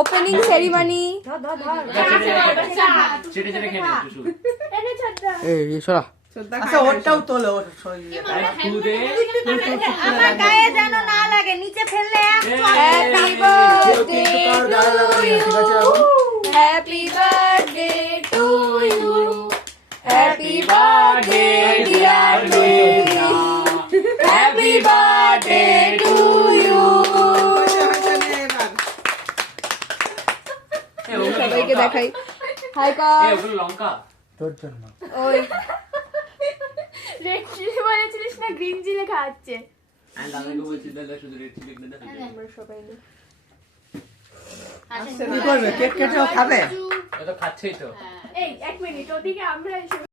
Opening ceremony. এই সরা আচ্ছা ওটাও তোলো আমার গায়ে যেন না লাগে, নিচে ফেললে happy birthday happy birthday to you happy birthday dear baby happy birthday to you. সবাইকে দেখাই হাই কর লঙ্কা তোর জন্য। ওই রেড চিলি বলেছিলিস না, গ্রিন চিলি খাচ্ছে। আমি দাদাকে বলছি দাদা শুধু রেড চিলি কিনে দাও। আমরা সবাই না কি করবে, কেক কেটেও খাবে? ও তো খাচ্ছেই তো। এই এক মিনিট, ওদিকে আমরা